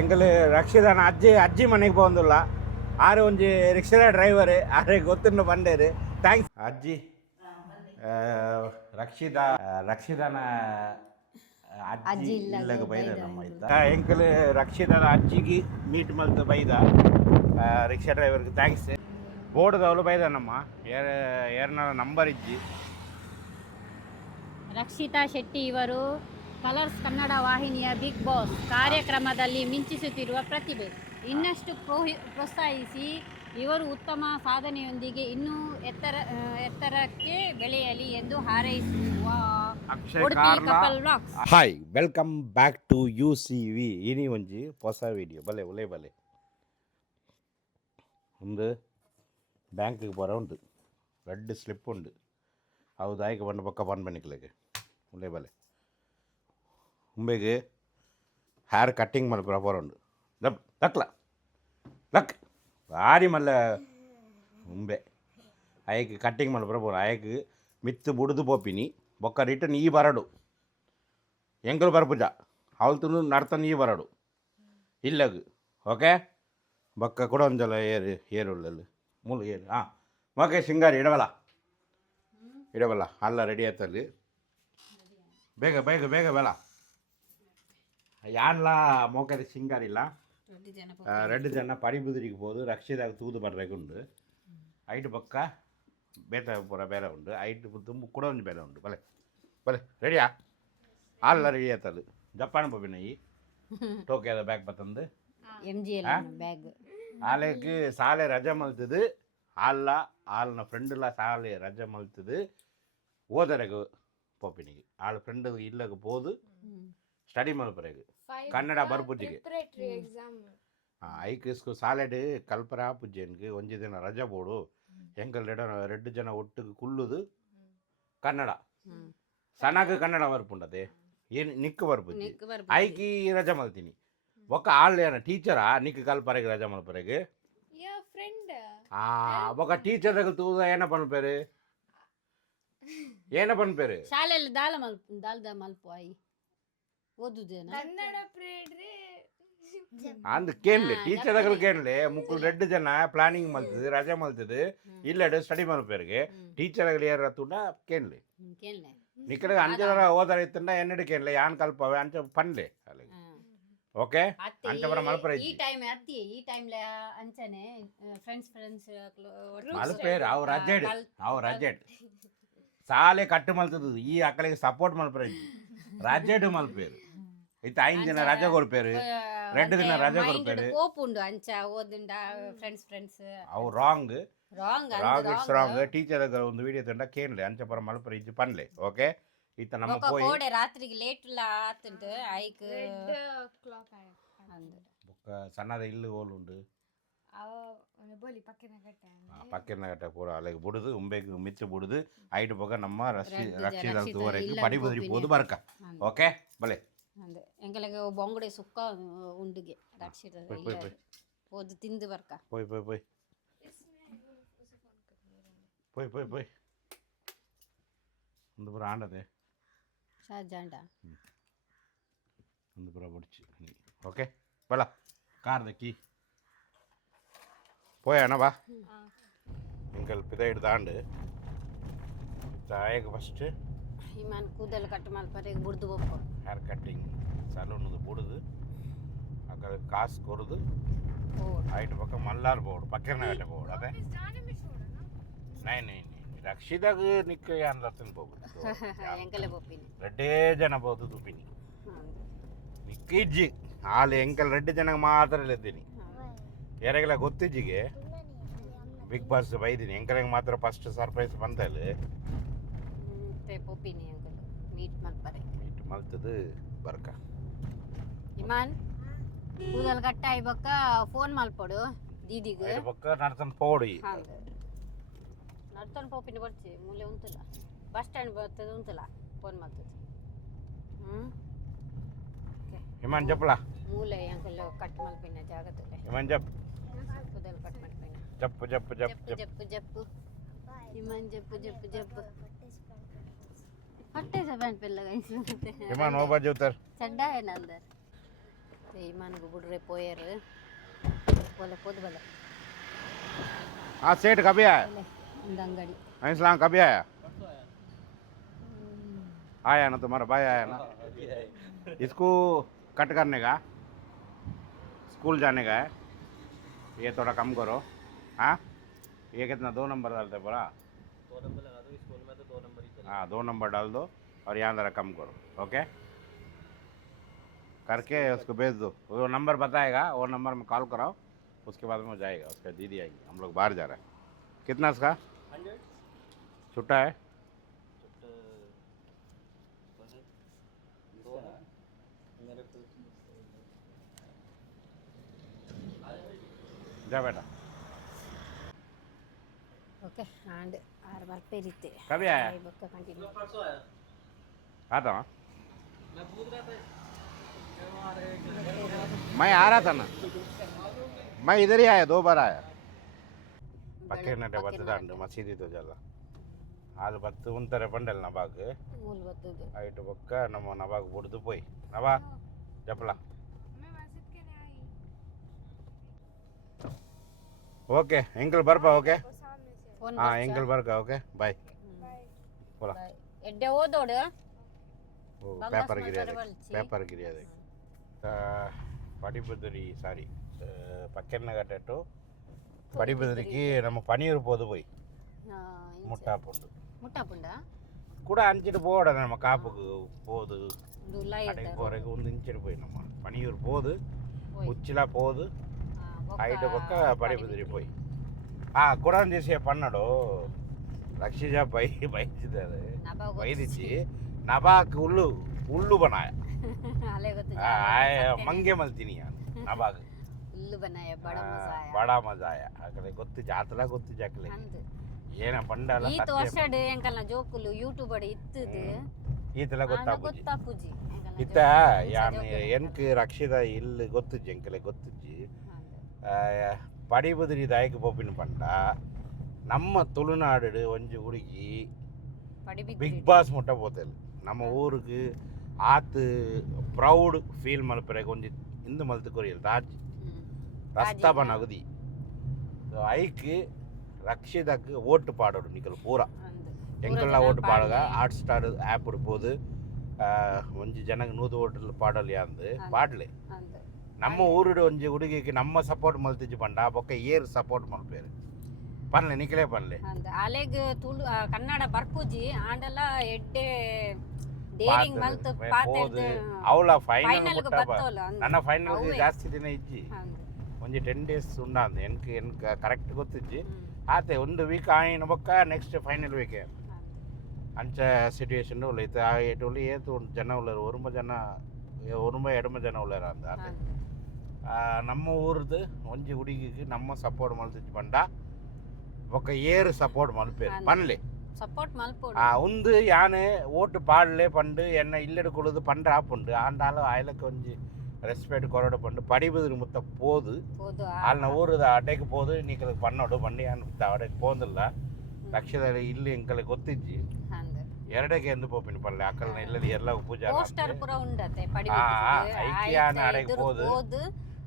ಎಂಕಲ್ ರಕ್ಷಿದಾನ ಅಜ್ಜಿ ಮನೆಗೆ ಬಂದಿಲ್ಲ ಆರು ಒಂಜಿ ರಿಕ್ಷಾ ಡ್ರೈವರ್ ಆರೆ ಗೊತ್ತಿನ ಬಂಡೇರು ಥ್ಯಾಂಕ್ಸ್ ಅಜ್ಜಿ ರಕ್ಷಿದಾನ ಅಜ್ಜಿ ಇಲ್ಲಗ ಬೈದ ನಮ್ಮ ಎಂಕಲ್ ರಕ್ಷಿದಾನ ಅಜ್ಜಿಗೆ ಮೀಟ್ ಮಲ್ತು ಬೈದ ರಿಕ್ಷಾ ಡ್ರೈವರ್ಗೆ ಥ್ಯಾಂಕ್ಸ್ ಬೋರ್ಡ್ದವಳು ಬೈದ ನಮ್ಮ ಏರ್ನ ನಂಬರ್ ಇಜ್ಜಿ ರಕ್ಷಿತಾ ಶೆಟ್ಟಿ ಇವರು ಕಲರ್ಸ್ ಕನ್ನಡ ವಾಹಿನಿಯ ಬಿಗ್ ಬಾಸ್ ಕಾರ್ಯಕ್ರಮದಲ್ಲಿ ಮಿಂಚಿಸುತ್ತಿರುವ ಪ್ರತಿಭೆ. ಇನ್ನಷ್ಟು ಪ್ರೋತ್ಸಾಹಿಸಿ ಇವರು ಉತ್ತಮ ಸಾಧನೆಯೊಂದಿಗೆ ಇನ್ನೂ ಎತ್ತರಕ್ಕೆ ಬೆಳೆಯಲಿ ಎಂದು ಹಾರೈಸುವ Udupi couple vlogs. Hi, welcome back to UCV. ಇನಿ ಒಂಜಿ ಹೊಸ ವಿಡಿಯೋ ಬಲೆ ಉಲೆ ಬಲೆ ಒಂದು ಬ್ಯಾಂಕಿಗೆ ಬರೋ ಉಂಟು ರೆಡ್ ಸ್ಲಿಪ್ ಉಂಟು ಅವು ದಾಯಿಗೆ ಬಂದು ಪಕ್ಕ ಬಂದು ಬನ್ನಿಕ್ಲಿಗೆ ಉಲೆ ಬಲೆ ಮುಂಬೆಗೆ ಹೇರ್ ಕಟ್ಟಿಂಗ್ ಮಲ್ಪುರ ಬರೋಂಡು ಲಕ್ ಭಾರಿ ಮಲ್ಲ ಮುಂಬೆ ಅಯ್ಯಕ್ಕೆ ಕಟ್ಟಿಂಗ್ ಮಲ್ಪುರ ಬೋರು ಅಯ್ಯಕ್ಕೆ ಮಿತ್ತು ಬುಡ್ದು ಪೋಪಿನಿ ಬೊಕ್ಕ ರಿಟರ್ನ್ ಈ ಬರಡು ಎಂಕಲು ಬರ್ಪುಜ ಅವಲ್ತು ನಡ್ತಾನೆ ಈ ಬರಡು ಇಲ್ಲಗು ಓಕೆ ಬೊಕ್ಕ ಕೂಡ ಒಂದಲ್ಲ ಏರುಳ್ಳಲ್ಲಿ ಮೂಲು ಏರು ಹಾಂ ಓಕೆ ಸಿಂಗಾರಿ ಇಡವಲ್ಲ ಅಲ್ಲ ರೆಡಿ ಆಯ್ತಲ್ಲಿ ಬೇಗ ಬೇಗ ಬೇಗ ಬೇಡ ಯಾನ್ಲ ಮೋಕದ ಸಿಂಗಾರಿಲ್ಲ ரெண்டு ஜன படிபுதிரிக்கு போது ரக்ஷிதாக தூது படுறதுக்கு உண்டு ஐட்டு பக்கா பேத்த போகிற பேரை உண்டு ஐட்டு தும்பு கூட கொஞ்சம் பேரை உண்டு பலே பலே ரெடியா ஆள்லாம் ரெடியாக தரு ஜப்பான் போப்பினை டோக்கியாத பேக் பத்தந்து ಬ್ಯಾಗ್ ஆளுக்கு சாலை ரஜை மல்த்துது ஆள்ன ஃப்ரெண்டுலாம் சாலை ரஜை மல்த்துது ஓதரகு போப்பினிக்கு ஆள் ஃப்ரெண்டு இல்லக்கு போது ಸ್ಟಡಿ ಮಲ್ಪರೆಗೆ ಕನ್ನಡ ಬರ್ಪುಜ್ಜಿಗೆ ಐಕಿಸ್ಕು ಸಾಲೆಡ್ ಕಲ್ಪರ ಪುಜ್ಜೆನ್ಗೆ ಒಂಜಿ ದಿನ ರಜೆ ಬೋಡು ಎಂಕಲ್ ರೆಡ್ ಜನ ಒಟ್ಟಿಗೆ ಕುಲ್ಲುದು ಕನ್ನಡ ಸಣ್ಣಗೆ ಕನ್ನಡ ಬರ್ಪುಂಡದೆ ಏನು ನಿಕ್ಕು ಬರ್ಪುಜ್ಜಿ ಐಕಿ ರಜೆ ಮಲ್ತೀನಿ ಒಕ್ಕ ಆಳ್ ಏನ ಟೀಚರಾ ನಿಕ್ಕು ಕಲ್ಪರೆಗೆ ರಜೆ ಮಲ್ಪರೆಗೆ ఒక టీచర్ దగ్గర తూ ఏన పని పేరు ఏన పని పేరు ಶಾಲೆಯಲ್ಲಿ ದಾಲ್ದ ಮಲ್ಪ ಓದುದೇನ అందుకేంలే టీచర్ దగ్గర కేంలే ముగ్గురు రెడ్ జನ ప్లానింగ్ మల్తది రజೆ మల్తది ಇಲ್ಲಡೆ ಸ್ಟಡಿ ಮಲ್ಪೇರಿಗೆ ಟೀಚರ್ దగ్గర ಏರತ್ತುಂಡ ಕೇಂಲೆ ನಿಕ್ಕಡೆ ಅಂಜರ ಓದರ ಇತ್ತಂಡ ಎನ್ನಡೆ ಕೇಂಲೆ ಯಾನ್ ಕಲ್ಪವೆ ಅಂಚ ಪನ್ಲೆ ಅಲ್ಲಿಗೆ ಓಕೆ ಅಂಚ ಬರ ಮಲ್ಪರೆ ಈ ಟೈಮ್ ಅತ್ತಿ ಈ ಟೈಮ್ ಲ ಅಂಚನೆ ಫ್ರೆಂಡ್ಸ್ ಮಲ್ಪೇರು ಅವು ರಜೆಡ್ ಸಾಲೆ ಕಟ್ಟು ಮಲ್ತದು ಈ ಅಕ್ಕಳಿಗೆ ಸಪೋರ್ಟ್ ಮಲ್ಪರೆ ರಜೆಡ್ ಮಲ್ಪೇರು ಇತ್ತ 5 ದಿನ ರಜೆ ಕೊಡ್ಪೇರು 2 ದಿನ ರಜೆ ಕೊಡ್ಪೇರು ಓಪುಂಡು ಅಂಚ ಓದಿಂಡ ಫ್ರೆಂಡ್ಸ್ ಅವು ರಾಂಗ್ ಟೀಚರ್ దగ్గర ಒಂದು ವಿಡಿಯೋ ತಂಡ ಕೇನ್ಲೆ ಅಂಚ ಪರ ಮಲ್ಪರೆ ಇಜ್ಜಿ ಪನ್ಲೆ ಓಕೆ ಇತ್ತ ನಮ್ಮ ಪೋಯಿ ಕೋಡೆ ರಾತ್ರಿಗೆ ಲೇಟ್ ಲ ಆತುಂಡು ಐಕ್ ಬೊಕ್ಕ ಸಣ್ಣದ ಇಲ್ಲು ಓಲುಂಡು ಪಕ್ಕಿನ ಕಟ್ಟ ಪೂರ ಅಲ್ಲಿಗೆ ಬುಡುದು ಉಂಬೆಗೆ ಮಿಚ್ಚು ಬುಡುದು ಐಟು ಬೊಕ್ಕ ನಮ್ಮ ರಕ್ಷಿದ ತೂವರೆಗೆ ಪಡಿ ಬುದಿರಿ ಪೋದು ಬರ್ಕ ಓಕೆ ಬಲೆ ಎಂಕಲೆಗೆ ಬೊಂಗುಡೆ ಸುಕ್ಕ ಉಂಡುಗೆ ರಕ್ಷಿತ ಪೋದು ತಿಂದು ಬರ್ಕ போய் ಒಂದು ಪುರ ಆಂಡದೆ ಶಾಜಾಂಡ ಒಂದು ಪುರ ಬುಡ್ಚಿ ಓಕೆ ಬಲ ಕಾರ್ದ ಕೀ போயாண்ணா வா எங்கள் பிதை எடுத்தாண்டு தாயக்கு ஃபஸ்ட்டு ಇಮಾನ್ ಕೂದಲು ಕಟ್ ಮಲ್ಪರೆಗೆ ಬುಡ್ದು ಹೋಗ್ಕೊ ಹೇರ್ ಕಟ್ಟಿಂಗ್ ಸಲೂನದು ಬುಡುದು ಅక్కడ ಕಾಸು ಕೊಡುದು ಐಟು ಪಕ್ಕ ಮಲ್ಲಾರು ಬೋಡು ಪಕ್ಕನ ಕಟ್ಟೆ ಬೋಡು ಅದೇ ನೈ ರಕ್ಷಿದಾಗ ನಿಕ್ಕ ಯಾನ್ ಲತ್ತನ್ ಹೋಗುದು ಎಂಕಲೆ ಪೋಪಿನಿ ರೆಡ್ಡೇ ಜನ ಬೋದು ತುಪಿನಿ ನಿಕ್ಕ ಇಜ್ಜಿ ಹಾಲು ಎಂಕಲ್ ರೆಡ್ಡು ಜನಗೆ ಮಾತ್ರ ಇಲ್ಲಿದ್ದೀನಿ ಯಾರಿಗೆಲ್ಲ ಗೊತ್ತಿಜ್ಜಿಗೆ ಬಿಗ್ ಬಾಸ್ ಬೈದೀನಿ ಎಂಕಲಿಗೆ ಮಾತ್ರ ಫಸ್ಟ್ ಸರ್ಪ್ರೈಸ್ ಬಂತಲ್ಲಿ ಪೋಪಿನಿ ಅಂಕಲ್ ಮೀಟ್ ಮಲ್ತದು ಬರ್ಕ ಇಮಾನ್ ಕೂದಲು ಕಟ್ಟಾಯಿ ಬೊಕ್ಕ ಫೋನ್ ಮಲ್ಪೊಡು ದೀದಿಗೆ ಬೊಕ್ಕ ನಡ್ತನ್ ಪೋಡಿ ನಡ್ತನ್ ಪೋಪಿನಿ ಬರ್ಚಿ ಮೂಲೆ ಉಂತಲ್ಲ ಬಸ್ ಸ್ಟ್ಯಾಂಡ್ ಬರ್ತದೆ ಉಂತಲ್ಲ ಫೋನ್ ಮಲ್ತದೆ ಇಮಾನ್ ಜಪ್ಪಲ ಮೂಲೆ ಅಂಕಲ್ ಕಟ್ ಮಲ್ಪಿನ ಜಾಗದಲ್ಲಿ ಇಮಾನ್ ಜಪ್ ಕೂದಲು ಕಟ್ ಮಲ್ಪಿನ ಜಪ್ಪು ಜಪ್ಪು ಜಪ್ಪು ಜಪ್ಪು ಜಪ್ಪು ಇಮಾನ್ ಜಪ್ಪು ಜಪ್ಪು ಜಪ್ಪು ಹೊಟ್ಟೆ ಸಬನ್ ಪಿಲ್ಲ ಗೈಸ್ ಇಮಾನ್ ಓ ಬಾಜು ಉತ್ತರ ಚಡ್ಡಾ ಏನ ಅಂದರ್ మనకు ఇప్పుడు రేపు పోయారు వాళ్ళ పొద్దు వాళ్ళ हाँ सेठ कभी आया अंगड़ी इस्लाम कभी आया आया ना तुम्हारा भाई आया ना इसको कट करने का स्कूल जाने का है ये थोड़ा कम करो हाँ ये कितना 2 नंबर डालते पूरा 2 नंबर लगा दो स्कूल में तो 2 नंबर ही चलेगा। हाँ 2 नंबर डाल दो और यहाँ ज़रा कम करो ओके करके उसको भेज दो वो नंबर बताएगा वो नंबर में कॉल कराओ उसके बाद में हो जाएगा उसका दीदी आएगी हम लोग बाहर जा रहे हैं कितना इसका 100 छुट्टा है मेरे को जा बेटा ओके आंड 6 बार पेरीते कभी आया बक्का कंटिन्यू परसों आया आता हूँ मैं पूछ रहा था मैं आ रहा था ना मैं इधर ही आया 2 बार आया पक्के नटे बच्चे मसीदी जल వాళ్ళు బత్తు ఉంటారే పండలు నబాకు ಮೂಲ ಬತ್ತದು ఐటు పక్క ನಮ್ಮ నబాకు బుడుతు పోయి నబా చెప్పలా ఓకే ఎంకల్ ಬರ್ಪಾ ಓಕೆ ಫೋನ್ ಹಾಂ ಎಂಕಲ್ ಬರ್ಕ ಓಕೆ ಬಾಯ್ बोला ಎಡ್ಡೆ ಓದೋಡು ಓ ಬಂಗಾಸ್ ಪೇಪರ್ ಗಿರಿಯದೆ ಮಾತಾಡವಲ್ಚಿ. ಪೇಪರ್ ಗಿರಿಯದೆ పడిబుదిరి సారీ పక్కన కట్టట్టు పడిబుదిరికి நம்ம பனியூர் போது போய் முட்டா போட்டு முட்டா புண்டா கூட அனுப்பிச்சிட்டு போட நம்ம காப்புக்கு போகுது ದುಲ್ಲ கடைக்கு போகிறதுக்கு ಒಂದು ಇಂಚಿட்டு போய் நம்ம பனியூர் போகுது உச்சிலா போகுது ఐదు పక్క పడిబుదిరి పోయి కూడా చేసే పన్నాడు రక్షిజ పై బయటిది బయటిచ్చి నబాక్ ಉಳ್ಳು ಬನಾಯ ಅಲೆ ಗೊತ್ತು ಮಂಗೆ ಮಲ್ತೀನಿ ನಬಾಗ್ ಉಲ್ಲು ಬನಾಯ ಬಡ ಮಜಾಯ ಅಕಲೆ ಗೊತ್ತು ಜಾತಲ ಗೊತ್ತು ಜಾಕಲೆ ಅಂದು ಏನ ಪಂಡಲ ಈತ ವರ್ಷಡ್ ಎಂಕಲ್ನ ಜೋಕುಲು ಯೂಟ್ಯೂಬ್ ಅಡಿ ಇತ್ತದು ಈತಲ ಗೊತ್ತಾಪುಜಿ ಗೊತ್ತಾಪುಜಿ ಇತ್ತ ಯಾನ್ ಎನ್ಕ್ ರಕ್ಷಿತ ಇಲ್ಲಿ ಗೊತ್ತುಜಿ ಎಂಕಲೆ ಗೊತ್ತುಜಿ ಪಡಿಬುದಿರಿ ದಾಯಕ ಪೋಪಿನ ಪಂಡ ನಮ್ಮ ತುಳುನಾಡು ಒಂಜಿ ಹುಡುಗಿ ಬಿಗ್ ಬಾಸ್ ಮುಟ್ಟ போதல் நம்ம ஊருக்கு ஆத்து ப்ரௌடு ஃபீல் மல்ಪರೆ கொஞ்சம் இந்து மலத்து கொரியல் ராஜ் ரஸ்தாப நகுதி ஐக்கு ரக்ஷிதாக்கு ஓட்டு பாடணும் நிக்கல் பூரா எங்கெல்லாம் ஓட்டு பாடுங்க ஹாட் ஸ்டார் ஆப் போது ಒಂಜಿ ಜನಕ್ಕೆ 100 ಓಟಲ್ಲಿ ಪಾಡಲಿ ಅಂದು ಪಾಡ್ಲೆ ನಮ್ಮ ಊರುಡು ಒಂಜಿ ಹುಡುಗಿಗೆ ನಮ್ಮ ಸಪೋರ್ಟ್ ಮಲ್ತಿಜ್ಜಿ ಪಂಡ ಬೊಕ್ಕ ಏರ್ ಸಪೋರ್ಟ್ ಮಲ್ಪೇರು ಪನ್ಲೆ ನಿಖಲೇ ಪನ್ಲೆ ಅಲೆಗ್ ತುಳು ಕನ್ನಡ ಬರ್ಪುಜಿ ಆಂಡಲ ಎಡ್ಡೆ ಡೇರಿಂಗ್ ಮಲ್ತ ಪಾತೆರ್ದು ಅವಳ ಫೈನಲ್ ಬತ್ತೋಲ ನನ್ನ ಫೈನಲ್ ಜಾಸ್ತಿ ದಿನ ಇಜ್ಜಿ ಒಂಜಿ 10 days ಉಂಡಾಂದು ಎನ್ಕ್ ಕರೆಕ್ಟ್ ಗೊತ್ತಿಜ್ಜಿ ಆತೆ ಒಂದು ವೀಕ್ ಆಯಿನ ಬೊಕ್ಕ ನೆಕ್ಸ್ಟ್ ಫೈನಲ್ ವೀಕೆ ಅಂಚ ಸಿಚುವೇಶನ್ ಉಳ್ಳೈತೆ ಆ ಏಟು ಏತು ಜನ ಉಳ್ಳರು ಒರುಮ ಎಡಮ ಜನ ಉಳ್ಳಾರ ಅಂದ ನಮ್ಮ ಊರದು ಒಂಜಿ ಹುಡುಗಿಗೆ ನಮ್ಮ ಸಪೋರ್ಟ್ ಮಲ್ತಿಜ್ಜಿ ಪಂಡ ఒక ఏరు సపోర్ట్ మలిపేరు పనులే సపోర్ట్ మల్పోడు ఉంది యానే ఓటు పాడలే పండు ఎన్న ఇల్లెడు కొడుదు పండు ఆపుండు ఆండాలు ఆయలకు కొంచెం ரெஸ்பெக்ட் கொரோட பண்ணு படிபுதிரி முத்த போது ಅಲ್ಲಿ ಊರದ ಅಡ್ಡೆಗೆ போது நீங்களுக்கு பண்ணோಡು பண்ணி ಅಡ್ಡೆಗೆ போದಿಲ್ಲ ಲಕ್ಷದ ಇಲ್ಲಿ ಎಂಕಲೆ ಗೊತ್ತಿಜ್ಜಿ ಎರಡಕ್ಕೆ ಎಂದು ಪೋಪಿನ ಪಲ್ಲೆ ಅಕ್ಕಲ್ನ ಇಲ್ಲಲ್ಲಿ ಎಲ್ಲ ಪೂಜಾ ಪೋಸ್ಟರ್ ಪುರ ಉಂಡತೆ ಐಕ್ಯಾನ ಅಡ್ಡೆಗೆ போது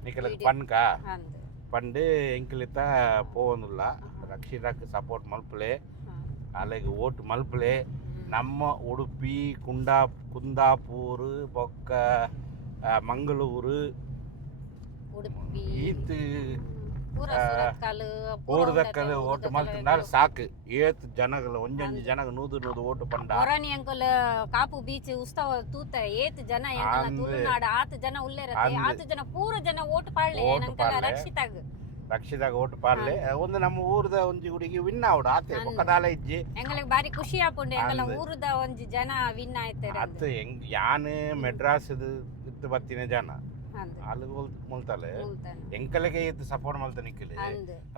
நீங்களுக்கு பண்கா ಪಂಡು ಎಂಕಲಿತ ಪೋವೊಂದುಲ್ಲ ರಕ್ಷಿತಾಕ್ಕೆ ಸಪೋರ್ಟ್ ಮಲ್ಪಲೆ ಅಲ್ಲಿಗೆ ಓಟ್ ಮಲ್ಪಲೆ ನಮ್ಮ ಉಡುಪಿ ಕುಂದಾಪುರ ಬೊಕ್ಕ ಮಂಗಳೂರು ಈತ್ ಪೂರದಕ್ಕಲು ಓಟ್ ಮಲ್ತಿಂದಾರ ಸಾಕು ಏತ್ ಜನಗಳು ಒಂಜೊಂಜಿ ಜನಗ 100 ಓಟ್ ಪಂಡ ಹೊರನಿ ಅಂಕಲ್ ಕಾಪು ಬೀಚ್ ಉತ್ಸವ ತೂತ ಏತ್ ಜನ ಎಂಕಲ ತುಳುನಾಡು ಆತ್ ಜನ ಉಲ್ಲೆರತೆ ಆತ್ ಜನ ಪೂರ ಜನ ಓಟ್ ಪಾಡ್ಲೆ ನಂಕಲ ರಕ್ಷಿತಾಗ ಓಟ್ ಪಾಡ್ಲೆ ಒಂದು ನಮ್ಮ ಊರದ ಒಂಜಿ ಹುಡುಗಿ ವಿನ್ ಆವಡು ಆತೆ ಪಕ್ಕದಾಲ ಇಜ್ಜಿ ಎಂಗಳಿಗೆ ಬಾರಿ ಖುಷಿ ಆಪುಂಡು ಎಂಕಲ ಊರದ ಒಂಜಿ ಜನ ವಿನ್ ಆಯ್ತಾರೆ ಅತ್ತು ಯಾನ್ ಮೆಡ್ರಾಸ್ದು ಇತ್ತು ಬತ್ತಿನ ಜನ ಅಲ್ಲಿ ಮುಲ್ತಲೆ ಎಂಕಲೆಗೆ ಇತ್ತು ಸಪೋರ್ಟ್ ಮಲ್ತ ನಿಕ್ಕಲು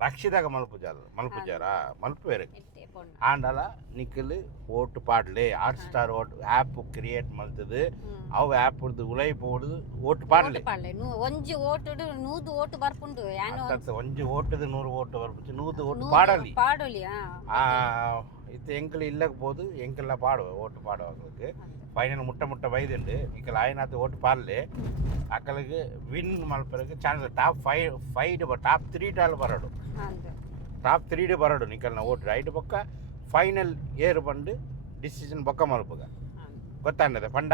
ರಕ್ಷಿತಾಗ ಮಲ್ಪುಜಾರ ಮಲ್ಪೇರು ಆಂಡಲ ನಿಕ್ಕಲು ಓಟ್ ಪಾಡ್ಲೆ Hotstar vote app create ಮಲ್ತದು ಅವು ಆ್ಯಪ್ ಉಳೈ ಪೋಡು ಓಟ್ ಪಾಡ್ಲೆ ಒಂಜಿ ಓಟುಡು 100 ಓಟ್ ಬರ್ಪುಂಡು ಒಂಜಿ ಓಟದು 100 ಓಟ್ ಬರ್ಪುಂಡು 100 ಓಟ್ ಪಾಡಲಿ ಪಾಡಲಿ ಇತ್ತು ಎಂಕಲ್ ಇಲ್ಲಕ್ಕೆ போது ಎಂಕೆಲ್ಲ ಪಾಡುವ ಓಟ್ ಪಾಡುವங்களுக்கு ಫೈನಲ್ ಮುಟ್ಟ ಬೈದುಂಡು ಇಕ್ಕಲ್ ಆಯ್ನಾತ್ ಓಟ್ ಪಾರ್ಲೆ ಅಕ್ಕಲಿಗೆ ವಿನ್ ಮಲ್ಪರಕ್ಕೆ ಚಾನ್ಸ್ ಟಾಪ್ 5 ಟಾಪ್ 3 ಟಾಲ್ ಬರೋಡು ಅಂದ್ ಟಾಪ್ 3 ಬರೋಡು ನಿಕ್ಕಲ್ನ ಓಟ್ ರೈಟ್ ಬೊಕ್ಕ ಫೈನಲ್ ಏರು ಬಂದು ಡಿಸಿಷನ್ ಬೊಕ್ಕ ಮಲ್ಪಗ ಗೊತ್ತಾಂಡದೆ ಪಂಡ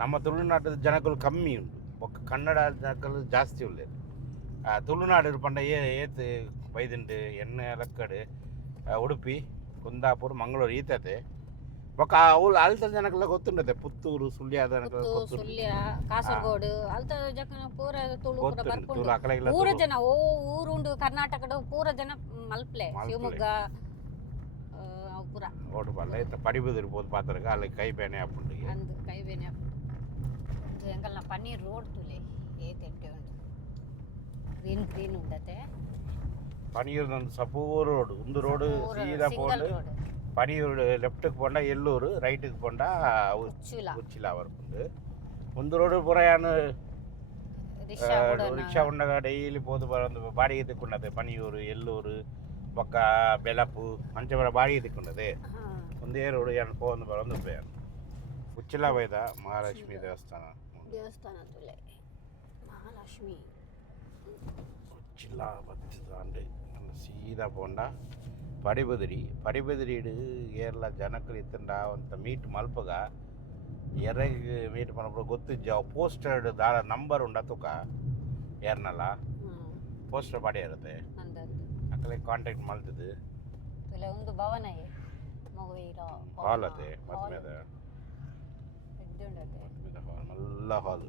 ನಮ್ಮ ತುಳುನಾಟದ ಜನಗಳು ಕಮ್ಮಿ ಉಂಟು ಬೊಕ್ಕ ಕನ್ನಡ ಜನಗಳು ಜಾಸ್ತಿ ಉಳ್ಳೇದು ತುಳುನಾಡು ಪಂಡ ಏತ್ ಬೈದುಂಡು ಎಣ್ಣೆ ಲಕ್ಕಡು ಉಡುಪಿ ಕುಂದಾಪುರ ಮಂಗಳೂರು ಈತತೆ ಬೊಕ್ಕ ಅವ್ಲು ಅಲ್ತ ಜನಕ್ಕೆಲ್ಲ ಗೊತ್ತುಂಡದೆ ಪುತ್ತೂರು ಸುಳ್ಯ ಜನಕ್ಕೆಲ್ಲ ಗೊತ್ತುಂಟು ಸುಳ್ಯ ಕಾಸರಗೋಡು ಅಲ್ತ ಜನ ಪೂರ ತುಳು ಪೂರ ಗೊತ್ತುಂಟು ಬರ್ಪುಂಡು ತುಳು ಅಕಲೆಗೆಲ್ಲ ಪೂರ ಜನ ಊರುಂಡು ಕರ್ನಾಟಕದ ಪೂರ ಜನ ಮಲ್ಪ್ಲೆ ಶಿವಮೊಗ್ಗ ಅವು ಪೂರ ಓಟು ಬಲ್ಲ ಇತ್ತ ಪಡಿಬುದಿರ್ಬೋದು ಪಾತ್ರಗ ಅಲ್ಲಿ ಕೈ ಬೇನೆ ಹಾಪುಂಡಿಗೆ ಅಂದ್ ಕೈಬೇನೆ ಎಂಕಲ್ನ ಪನ್ನೀರ್ ರೋಡ್ ತುಲೆ ಏತೆಂಟೆ ಉಂಟು ಗ್ರೀನ್ ಉಂಡತೆ ಪನಿಯೂರ್ದೊಂದು ಸಪೂರ್ ರೋಡ್ ಒಂದು ರೋಡ್ ಸೀದಾ ಪೋಂಡು ಪನಿಯೂರ್ ಲೆಫ್ಟ್ಗೆ ಪೋಂಡ ಎಲ್ಲೂರು ರೈಟ್ಗೆ ಪೋಂಡ ಉಚ್ಚಿಲ ಬರ್ಪುಂಡು ಒಂದು ರೋಡ್ ಪೂರ ಯಾನು ರಿಕ್ಷಾ ಉಂಡಗ ಡೈಲಿ ಪೋದು ಬರೋದು ಬಾಡಿಗೆ ತಿಕ್ಕೊಂಡದೆ ಪನಿಯೂರು ಎಲ್ಲೂರು ಬೊಕ್ಕ ಬೆಳಪು ಅಂಚೆ ಬರ ಬಾಡಿಗೆ ತಿಕ್ಕೊಂಡದೆ ಒಂದೇ ರೋಡ್ ಯಾನು ಪೋದು ಬರೋದು ಬೇರೆ ಉಚ್ಚಿಲ ಬೈದ ಮಹಾಲಕ್ಷ್ಮಿ ದೇವಸ್ಥಾನ ತುಲೆ ಮಹಾಲಕ್ಷ್ಮಿ ಉಚ್ಚಿಲ ಬತ್ತಿದಾಂಡು ಸೀದಾ ಪೋಂಡ ಪಡಿಬದಿರಿಡು ಏರ್ಲ ಜನಕ್ಕಳು ಇತ್ತಂಡ ಅಂತ ಮೀಟ್ ಮಲ್ಪಗ ಎರೆಗೆ ಮೀಟ್ ಮಲ್ಪಗ ಗೊತ್ತಿಜ್ಜ ಪೋಸ್ಟರ್ಡ್ ದಾರ ನಂಬರ್ ಉಂಡ ತುಕ ಏರ್ನಲ್ಲ ಪೋಸ್ಟರ್ ಪಾಡಿ ಇರುತ್ತೆ ಅಕ್ಕಲೆ ಕಾಂಟ್ಯಾಕ್ಟ್ ಮಲ್ತದು ಒಂದು ಭವನ ಹಾಲ್ ಅದೇ ಮದ್ಮೆದ ಹಾಲ್ ಮಲ್ಲ ಹಾಲ್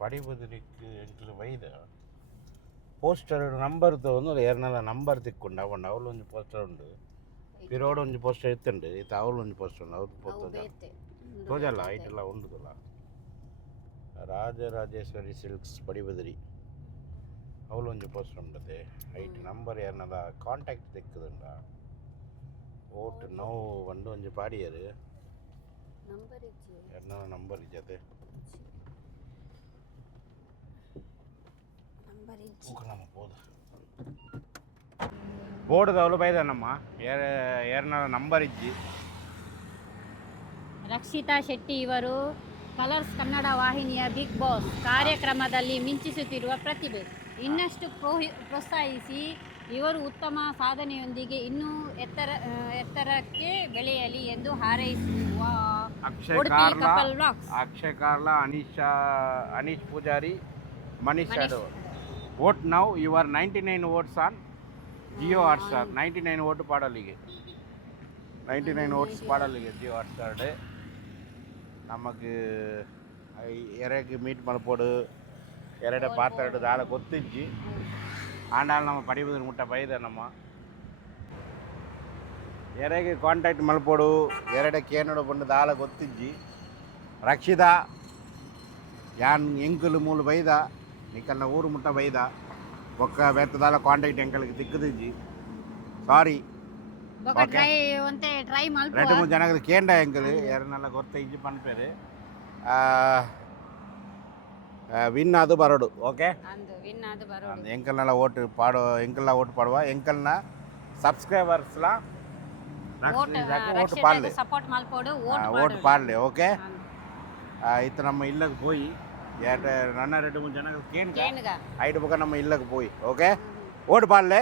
ಪಡಿಬದಿರಿக்கு ಎಂಕ್ಲು ಬೈದ ಪೋಸ್ಟರ್ ನಂಬರ್ ತೊಂದು ಏರ್ನಲ್ಲ ನಂಬರ್ ತಿಕ್ಕೊಂಡು ಅವಣ್ಣ ಅವಳು ಒಂದು ಪೋಸ್ಟರ್ ಉಂಡು ಪಿರೋಡ್ ಒಂದು ಪೋಸ್ಟರ್ ಇತ್ತುಂಡು ಇತ್ತು ಅವಳು ಒಂದು ಪೋಸ್ಟರ್ ಉಂಡು ಅವ್ರು ಪೋಸ್ತದ ತೋಜಲ್ಲ ಐಟೆಲ್ಲ ಉಂಡುದಲ್ಲ ರಾಜರಾಜೇಶ್ವರಿ ಸಿಲ್ಕ್ಸ್ ಪಡಿಬದಿರಿ ಅವಳು ಒಂದು ಪೋಸ್ಟರ್ ಉಂಡದೆ ಐಟ್ ನಂಬರ್ ಏರ್ನಲ್ಲ ಕಾಂಟ್ಯಾಕ್ಟ್ ತೆಕ್ಕದುಂಡ ಓಟ್ ನೋವು ಒಂದು ಒಂಜಿ ಪಾಡಿಯರು ಏರ್ನಲ್ಲ ನಂಬರ್ ಇಜ್ಜತೆ ಬೋರ್ಡ್ದವಳು ಬೈದನಮ್ಮ ಏರ್ನ ನಂಬರ್ ಇಜ್ಜಿ ರಕ್ಷಿತಾ ಶೆಟ್ಟಿ ಇವರು ಕಲರ್ಸ್ ಕನ್ನಡ ವಾಹಿನಿಯ ಬಿಗ್ ಬಾಸ್ ಕಾರ್ಯಕ್ರಮದಲ್ಲಿ ಮಿಂಚಿಸುತ್ತಿರುವ ಪ್ರತಿಭೆ ಇನ್ನಷ್ಟು ಪ್ರೋತ್ಸಾಹಿಸಿ ಇವರು ಉತ್ತಮ ಸಾಧನೆಯೊಂದಿಗೆ ಇನ್ನೂ ಎತ್ತರಕ್ಕೆ ಬೆಳೆಯಲಿ ಎಂದು ಹಾರೈಸುವ Akshay Karla Anish Poojari Manish shadow vote now your 99 votes on Jio Hotstar 99 vote ಪಾಡಲಿಗೆ 99 ಓಟ್ಸ್ ಪಾಡಲಿಗೆ ಜಿಯೋ ಹಾಟ್ಸ್ಟಾರ್ಡ್ ನಮಗೆ ಎರೆಗೆ ಮೀಟ್ ಮಲ್ಪೋಡು ಎರಡೆ ಪಾತ್ರೆ ದಾಳ ಗೊತ್ತಿಜ್ಜಿ ಆಂಡಾಲ್ ನಮ್ಮ ಪಡಿಬುದ್ರ ಮುಟ್ಟ ಬೈದ ನಮ್ಮ ಎರೆಗೆ ಕಾಂಟ್ಯಾಕ್ಟ್ ಮಲ್ಪೋಡು ಎರಡೆ ಕೇನೋಡು ಬಂದು ದಾಳ ಗೊತ್ತಿಜ್ಜಿ ರಕ್ಷಿತಾ ಯಾನ್ ಎಂಕುಲು ಮೂಲು ಬೈದ ನಿಕ್ಕಲ್ನ ಊರು ಮುಟ್ಟ ಬೈದ ಒಕ್ಕ ಬೆತ್ತದಾಲ ಕಾಂಟ್ಯಾಕ್ಟ್ ಎಂಕಲ್ಗೆ ತಿಕ್ಕದಿಜ್ಜಿ ಸಾರಿ ரெண்டு மூணு ஜனங்கள் கேண்டா எங்கள் ಎರಡನೆಲ್ಲ ಗೊತ್ತ ಇಜ್ಜಿ ಪನ್ಪೇರು ವಿನ್ ಅದು ಬರೋಡು ಓಕೆ ಎಂಕಲ್ನೆಲ್ಲ ಓಟ್ ಪಾಡೋ ಎಂಕಲ್ನ ಓಟ್ ಪಾಡುವ ಎಂಕಲ್ನ ಸಬ್ಸ್ಕ್ರೈಬರ್ಸ್ಲ ಓಟ್ ಪಾಡ್ಲೆ ಓಟ್ ಪಾಡ್ಲೆ ಓಕೆ ಇತ್ತು ನಮ್ಮ ಇಲ್ಲಕ್ಕೆ போய் ನನ್ನ 2-3 ಜನಗಳು ಕೇಂದ್ರ ಐದು ಬೊಕ್ಕ ನಮ್ಮ ಇಲ್ಲಕ್ಕೆ போய் ಓಕೆ ಓಟ್ ಪಾಡ್ಲೆ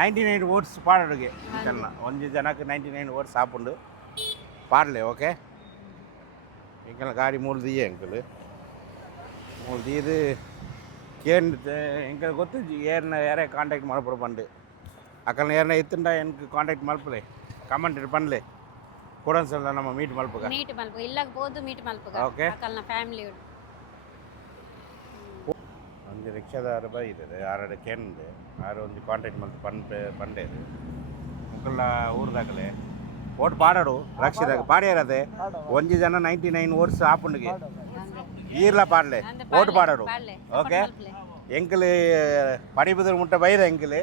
99 votes ಪಾಡೋರಿಗೆ ಎಂಕಲ್ನ ಒಂದು ಜನಕ್ಕೆ 99 votes ಆಪುಂಡು ಪಾಡ್ಲೆ ಓಕೆ ಎಂಕಲ್ನ ಗಾಡಿ ಮೂಲ್ದಿಯೇ ಎಂಕಲ್ ಮೂಲ್ದಿದು ಕೇಂದ್ರ ಎಂಕಲ್ ಗೊತ್ತು ಏರ್ನ ಯಾರೇ ಕಾಂಟ್ಯಾಕ್ಟ್ ಮಾಡ್ಬಿಡು ಬಂದು ಅಕ್ಕಲ್ನ ಏರ್ನ ಇತ್ತುಂಡ எனக்கு ಕಾಂಟ್ಯಾಕ್ಟ್ ಮಲ್ಪಲೆ ಕಮೆಂಟ್ ಪನ್ಲೆ ಕೊಡನ್ಸಲ್ಲ ನಮ್ಮ ಮೀಟ್ ಮಲ್ಪಗ ಇಲ್ಲಕ್ಕೆ ಬೋದು ಮೀಟ್ ಮಲ್ಪಗ ಓಕೆ ಅಕ್ಕಲ್ನ ಫ್ಯಾಮಿಲಿ ಒಂದು ರಿಕ್ಷಾದಾರ ಬೈದರೆ ಆರಡೆ ಕೇಂದ್ರ ಆರು ಒಂದು ಕಾಂಟ್ಯಾಕ್ಟ್ ಮಲ್ತು ಪಂಡೇರು ಮುಕ್ಕಲ್ಲ ಊರ್ದಾಗಲೇ ಓಟ್ ಪಾಡೋಡು ರಕ್ಷಿದಾಗ ಪಾಡ್ಯಾರದೆ ಒಂಜಿ ಜನ 99 votes ಆಪುಂಡಿಗೆ ಈರ್ಲ ಪಾಡ್ಲೆ ಓಟ್ ಪಾಡೋಡು ಓಕೆ ಎಂಕಲ್ ಪಡಿಬುದ್ರ ಮುಟ್ಟ ಬೈದ ಎಂಕಲ್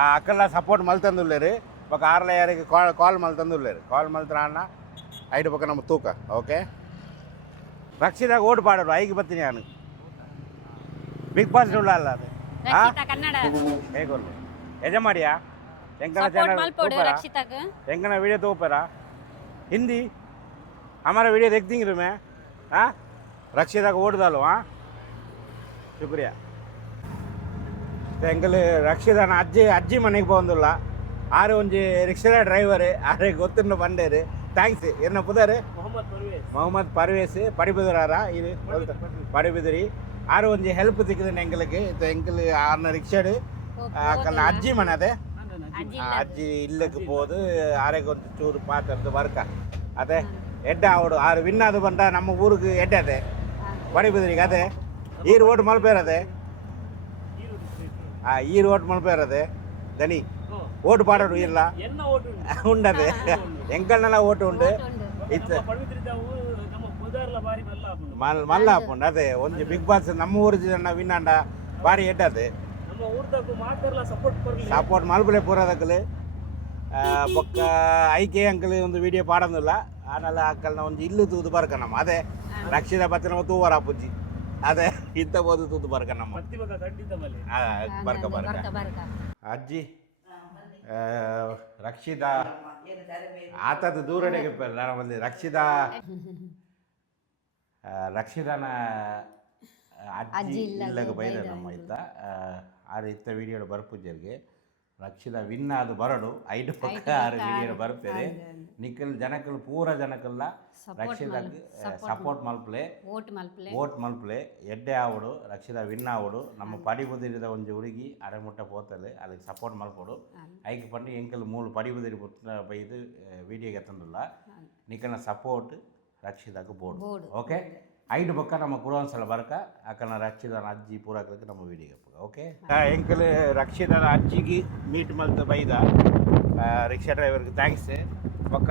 ಆ ಅಕ್ಕಲ್ಲ ಸಪೋರ್ಟ್ ಮಲ್ತಂದುಲ್ಲೇರು ಬೊಕ್ಕ ಆರ್ಲ ಯಾರಿಗೆ ಕಾಲ್ ಮಲ್ತಂದುಲ್ಲೇರು ಕಾಲ್ ಮಲ್ತರ ಅಣ್ಣ ಐದು ಪಕ್ಕ ನಮ್ಮ ತೂಕ ಓಕೆ ರಕ್ಷಿದಾಗ ಓಟ್ ಪಾಡೋಡು ಐಗೆ ಬರ್ತೀನಿ ನಾನು ಬಿಗ್ ಬಾಸ್ ಅಲ್ಲ ಅದು ಕನ್ನಡ ಹೇಗೋಲ್ಲ ಯಜಮಾಡಿಯಾ ಎಂಕನ ಸಪೋರ್ಟ್ ಚಾನಲ್ ಮಲ್ಪೋಡು ರಕ್ಷಿತಾಗ ಎಂಕನ ವಿಡಿಯೋ ತಗೋಪೇರಾ ಹಿಂದಿ हमारा वीडियो देख देंगे मैं हाँ रक्षिता को वोट डालो हाँ शुक्रिया ಎಂಕಲ್ ರಕ್ಷಿತಾನ ಅಜ್ಜಿ ಮನೆಗೆ ಬಂದಿಲ್ಲ ಆರೆ ಒಂಜಿ ರಿಕ್ಷಾ ಡ್ರೈವರ್ ಆರೆ ಗೊತ್ತಿನ ಬಂಡೇರು ಥ್ಯಾಂಕ್ಸ್ ಏನ ಪುದಾರೆ ಮೊಹಮ್ಮದ್ ಪರ್ವೇಸ್ ಪಡಿಬಿದರಾರ ಇದು ಪಡಿಬಿದಿರಿ ಆರು ಒಂಜಿ ಹೆಲ್ಪ್ ಸಿಕ್ಕಿದೆ ಎಂಕಲ್ಗೆ ಎಂಕಲ್ ಆರ್ನ ರಿಕ್ಷಾಡು ಅಕ್ಕಲ್ನ ಅಜ್ಜಿ ಮನೆ ಅದೇ ಅಜ್ಜಿ ಇಲ್ಲಕ್ಕೆ போது ಆರೆಗೆ ಒಂದು ಚೂರು ಪಾತ್ರದ ವರ್ಕ ಅದೇ ಎಡ್ಡ ಅವಡು ಆರು ವಿನ್ ಅದು ಬಂದ ನಮ್ಮ ಊರಿಗೆ ಎಡ್ಡೆ ಅದೇ ಪಡಿಬಿದ್ರಿಗೆ ಅದೇ ಈರು ಓಟ್ ಮಲ್ಪೇರದೆ ಈರು ಓಟ್ ಮಲ್ಪೇರದೆ ದನಿ ಓಟ್ ಪಾಡೋಡು ಇಲ್ಲ ಉಂಡದೆ ಎಂಕಲ್ನೆಲ್ಲ ಓಟ್ ಉಂಡು ಇತ್ತು ಮಲ್ಲ ಹಾಪುಂಡು ಅದೇ ಒಂದು ಬಿಗ್ ಬಾಸ್ ನಮ್ಮ ಊರು ಜನ ವಿನ್ ಅಂಡ ಬಾರಿ ಎಡ್ಡದೆ ಸಪೋರ್ಟ್ ಮಲ್ಪಲೆ ಪೂರದಕ್ಕಲು ಬೊಕ್ಕ ಐಕೆ ಅಂಕಲ್ ಒಂದು ವಿಡಿಯೋ ಪಾಡೋದಿಲ್ಲ ಆನಲ್ಲ ಅಕ್ಕಲ್ನ ಒಂದು ಇಲ್ಲು ತೂದು ಬರ್ಕ ನಮ್ಮ ಅದೇ ರಕ್ಷಿತ ಬತ್ತಿನ ತೂವರ ಅಪ್ಪುಜ್ಜಿ ಅದೇ ಇಂಥ ಬೋದು ತೂದು ಬರ್ಕ ನಮ್ಮ ಬರ್ಕ ಬರ್ಕ ಅಜ್ಜಿ ರಕ್ಷಿತ ಆತದ ದೂರಡೆಗೆ ನಾನು ಬಂದೆ ರಕ್ಷಿತನ ಅಜ್ಜಿ ಇಲ್ಲಗೆ ಬೈದ ನಮ್ಮ ಇತ್ತ ಆರು ಇತ್ತ ವಿಡಿಯೋ ಬರ್ಪುಜ್ಜರಿಗೆ ರಕ್ಷಿತ ವಿನ್ ಅದು ಬರಡು ಐದು ಪಕ್ಕ ಆರು ವಿಡಿಯೋ ಬರ್ಪೇರೆ ನಿಕ್ಕಲ್ ಜನಕ್ಕಲ್ ಪೂರ ಜನಕ್ಕಲ್ಲ ರಕ್ಷಿತಾಗೆ ಸಪೋರ್ಟ್ ಮಲ್ಪಲೆ ಓಟ್ ಮಲ್ಪಲೆ ಎಡ್ಡೆ ಆವಡು ರಕ್ಷಿತ ವಿನ್ ಆವಡು ನಮ್ಮ ಪಡಿಬುದಿರಿದ ಒಂದು ಹುಡುಗಿ ಅರೆಮುಟ್ಟ ಪೋತಲೆ ಅದಕ್ಕೆ ಸಪೋರ್ಟ್ ಮಲ್ಪಡು ಐಕೆ ಪಂಡಿ ಎಂಕಲ್ ಮೂಲು ಪಡಿಬುದಿರಿ ಪುಟ್ಟ ಬೈದು ವಿಡಿಯೋಗೆ ಎತ್ತಂದಿಲ್ಲ ನಿಕ್ಕನ ಸಪೋರ್ಟ್ ರಕ್ಷಿತಾಗೆ ಬೋರ್ಡು ಓಕೆ ಐದು ಪಕ್ಕ ನಮ್ಮ ಕುಡೊಂದ್ಸಲ ಬರ್ಕ ಅಕ್ಕನ ರಕ್ಷಿತನ ಅಜ್ಜಿ ಪೂರಾಕಕ್ಕೆ ನಮ್ಮ ವಿಡಿಯೋಗೆ ಓಕೆ ಎಂಕಲ್ ರಕ್ಷಿತನ ಅಜ್ಜಿಗೆ ಮೀಟ್ ಮಲ್ತ ಬೈದ ರಿಕ್ಷಾ ಡ್ರೈವರ್ಗೆ ಥ್ಯಾಂಕ್ಸ್ ಪಕ್ಕ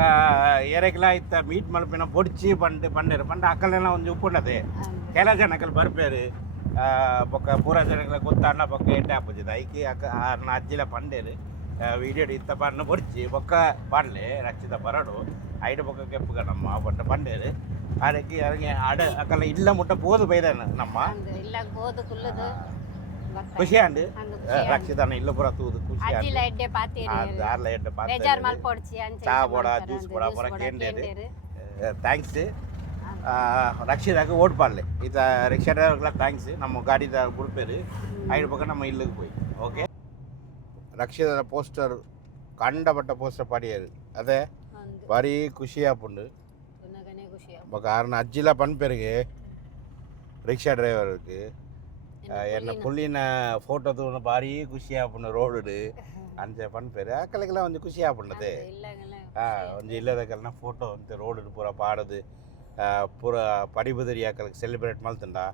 ಏರೆಗ್ಲ ಇತ್ತ ಮೀಟ್ ಮಲ್ಪಿನ ಬೊಡ್ಚಿ ಬಂಡೇರು ಅಕ್ಕಲೆಲ್ಲ ಒಂದು ಉಪ್ಪುಂಡದೆ ಕೆಲ ಜನಕ್ಕಲ್ಲಿ ಬರ್ಪೇರು ಪಕ್ಕ ಪೂರ ಜನಗಳ ಗೊತ್ತಾಂಡ ಪಕ್ಕ ಎಡ್ಡೆ ಹಾಪುಜಿದ ಐಕಿ ಅಕ್ಕ ಆರ್ನ ಅಜ್ಜಿಲ ಪಂಡೇರು ವಿಡಿಯೋ ಇತ್ತ ಬಣ್ಣ ಬೊಡ್ಚಿ ಪಕ್ಕ ಪಂಡ್ಲೆ ರಕ್ಷಿತ ಬರಡು ಐದು ಪಕ್ಕ ಕೆಪ್ಪುಗ ನಮ್ಮ ಪಂಡ ಪಂಡೇರು ಅದಕ್ಕೆ ಅದಕ್ಕೆ ಅಡ ಅಕ್ಕಲ್ಲ ಇಲ್ಲ ಮುಟ್ಟ ಪೋದು ಬೈದ ನಮ್ಮ ಖುಷಿ ಅಂಡು ರಕ್ಷಿತಾನ ಇಲ್ಲ ಪೂರ ತೂದು ಖುಷಿ ಆರ್ಲ ಎಡ್ಡೆ ಚಾ ಬೋಡ ಜ್ಯೂಸ್ ಬೋಡ ಪೂರ ಕೇಂಡೇರು ಥ್ಯಾಂಕ್ಸ್ ರಕ್ಷಿತಾಗ ಓಟ್ ಪಾಡ್ಲೆ ಈತ ರಿಕ್ಷಾ ಡ್ರೈವರ್ಗೆಲ್ಲ ಥ್ಯಾಂಕ್ಸ್ ನಮ್ಮ ಗಾಡಿದ ಗುರುಪೇರು ಐದು ಪಕ್ಕ ನಮ್ಮ ಇಲ್ಲಿಗೆ போய் ಓಕೆ ರಕ್ಷಿತದ ಪೋಸ್ಟರ್ ಕಂಡಪಟ್ಟ ಪೋಸ್ಟರ್ ಪಡಿಯರು ಅದೇ ಭಾರಿ ಖುಷಿ ಆಪುಂಡು ఒక ఆరున అజ్జిలా పని పెరిగి రిక్షా డ్రైవర్కి என்ன புள்ளின ஃபோட்டோ தூண பாரி குஷியாக பண்ண ரோடு அந்த பண் பேர் அக்கலைக்கெல்லாம் கொஞ்சம் குஷியாக பண்ணது கொஞ்சம் இல்லாதக்கெல்லாம் ஃபோட்டோ வந்து ரோடு பூரா பாடுது பூரா படிபுதிரி அக்கலுக்கு செலிப்ரேட் மல்த்துண்டா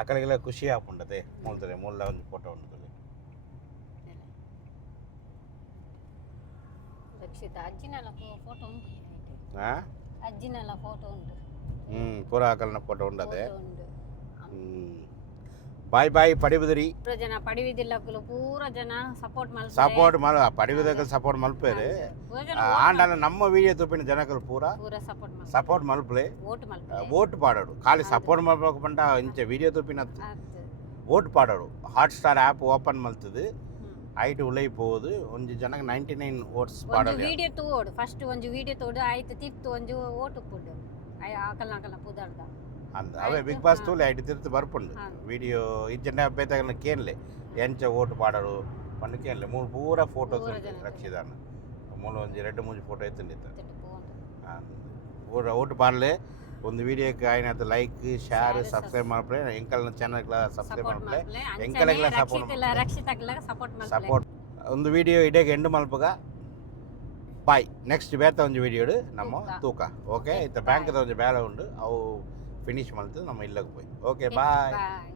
ಅಕ್ಕಳಿಗೆಲ್ಲ ಖುಷಿ ಆಗ್ಬಿಟ್ಟದೆ ಮೂಲ್ತಾರೆ ಮೂಲ ಒಂದು ಫೋಟೋ ಉಂಟು ರಕ್ಷಿತ ಅಜ್ಜಿನೆಲ್ಲ ಫೋಟೋ ಉಂಟು ಅಜ್ಜಿನೆಲ್ಲ ಫೋಟೋ ಉಂಟು ಪೂರ ಅಕ್ಕಲನ ಫೋಟೋ ಉಂಟದೆ ಬಾಯ್ ಬಾಯ್ ಪಡಿಬುದಿರಿ ಪೂರ ಜನ ಪಡಿವಿದಿಲ್ಲಕ್ಕಲು ಪೂರ ಜನ ಸಪೋರ್ಟ್ ಪಡಿವಿದಕ್ಕೆ ಸಪೋರ್ಟ್ ಮಲ್ಪೇರು ಆಂಡಲ ನಮ್ಮ ವಿಡಿಯೋ ತೂಪಿನ ಜನಕಲು ಪೂರ ಸಪೋರ್ಟ್ ಮಲ್ಪಲೆ ಓಟ್ ಪಾಡೋಡು ಖಾಲಿ ಸಪೋರ್ಟ್ ಮಲ್ಪಕ ಪಂಡ ಇಂಚೆ ವಿಡಿಯೋ ತೂಪಿನ ಓಟ್ ಪಾಡೋಡು ಹಾಟ್ ಸ್ಟಾರ್ ಆ್ಯಪ್ ಓಪನ್ ಮಲ್ತದು ಐಟ್ ಉಳೈ ಪೋದು ಒಂಜಿ ಜನಕ್ಕೆ 99 ಓಟ್ಸ್ ಪಾಡೋದು ವಿಡಿಯೋ ತೂಡು ಫಸ್ಟ್ ಒಂಜಿ ವಿಡಿಯೋ ತೋಡು ಆಯ್ತು ತಿರ್ತು ಒಂಜಿ ಓಟ್ ಪುಡು ಆಕಲ್ನ ಪುದಾರ್ದ ಅಂದ ಅವೇ ಬಿಗ್ ಬಾಸ್ ತೂಲೆ ಐಟ್ ತಿರ್ತು ಬರ್ಪುಂಡು ವಿಡಿಯೋ ಇಜ್ಜಂಡ ಬೇತಾಗನ ಕೇನ್ಲೆ ಎಂಚ ಓಟ್ ಪಾಡೋಡು ಪಂಡು ಕೇನ್ಲೆ ಮೂರು ಪೂರ ಫೋಟೋಸ್ ರಕ್ಷಿದಾನ ಮೂಲ ಒಂಜಿ 2-3 ಫೋಟೋ ಎತ್ತಂಡಿತ್ತು ಪೂರ ಓಟ್ ಪಾಡ್ಲೆ ಒಂದು ವಿಡಿಯೋಕ್ಕೆ ಆಯ್ನದು ಲೈಕ್ ಶೇರ್ ಸಬ್ಸ್ಕ್ರೈಬ್ ಮಾಡ್ರೆ ಎಂಕಲ್ನ ಚಾನಲ್ಗಳ ಸಬ್ಸ್ಕ್ರೈಬ್ ಮಾಡ್ರೆ ಎಂಕಲೆಲ್ಲ ಸಪೋರ್ಟ್ ಒಂದು ವಿಡಿಯೋ ಇಡೇಗೆ ಎಂಡು ಮಲ್ಪಗ ಬಾಯ್ ನೆಕ್ಸ್ಟ್ ಬೇತ ಒಂದು ವಿಡಿಯೋ ನಮ್ಮ ತೂಕ ಓಕೆ ಇತ್ತ ಬ್ಯಾಂಕ್ದ ಒಂದು ಬೇಲೆ ಉಂಡು ಅವು ಫಿನಿಶ್ ಮಲ್ತು ನಮ್ಮ ಇಲ್ಲಕ್ಕೆ ಹೋಯ್ ಓಕೆ ಬಾಯ್.